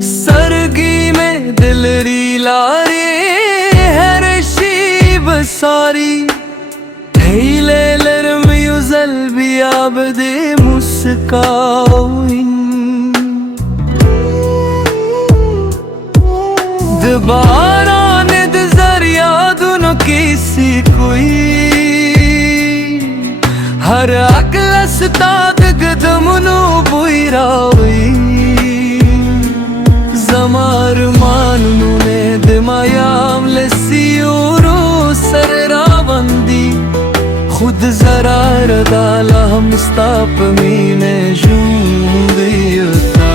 सरगी में दिल री लारी her basari Heylelerim yüzel bir abdi muskavin दोबारा निद जरिया दोनों किसी कोई हर अकलस ताद गदमनो बुइरावी Zamar manune dimayam lesiyoru sarravandi Khud zarar dala hum stap mine jundiyata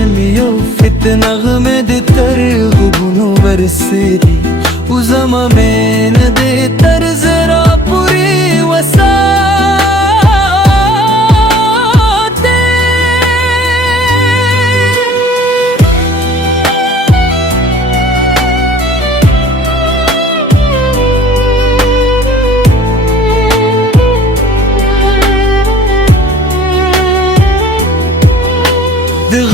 elmiyo fit nagme de targubunu versedi uzama mene de tar zara puri wasa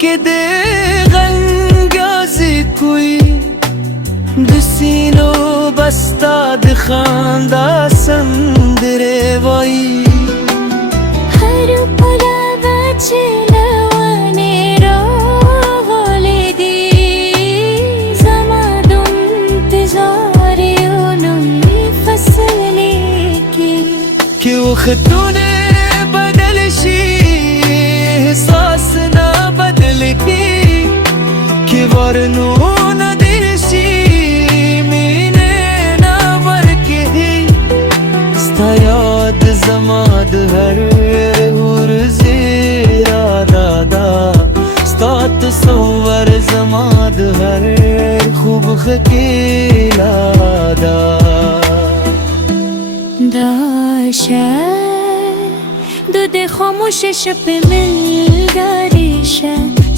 के दे गंगाजी कोई दसीनो बस्ता दिखांदा संदरे वही हर पला बचलवाने रोले दी जमादुम तिजारी उन्नी फसले की वो खतूने बदल शी एहसास ना बदल की वरनो न दिलशी मीने ना वर्के स्तायाद जमाद हर हुर ज़ेरा दादा स्तात सवर जमाद हर खूब खकेला दा दाशा दूध खामोश शब मिलगारिशा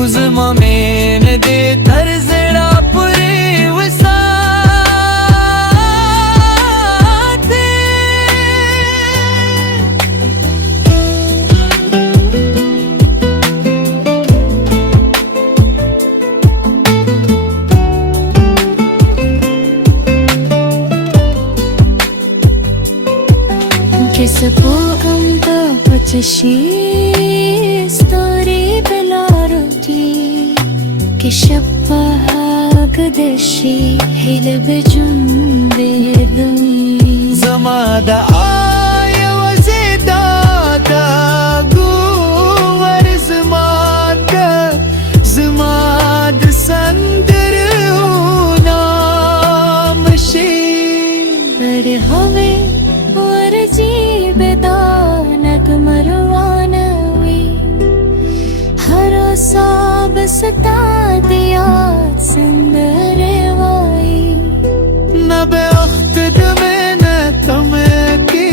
uzma mene de tar zera puri wasate Kespo anta pachashi story belaroti Kishappa hagdashi hilb jundedumi zamada aya wazidada guwar zamada zamad sandar unamashi Ade have बेदानक मरवानवी हर साब सता दिया सुंदर वाई न बे अख्तद में न तमे की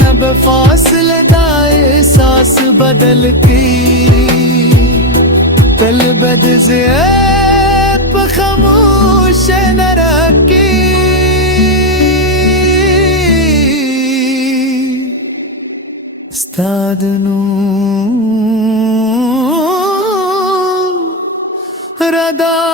न बे फासले दाए सांस बदल की तल बद से खामोश न रखी Stadnu rada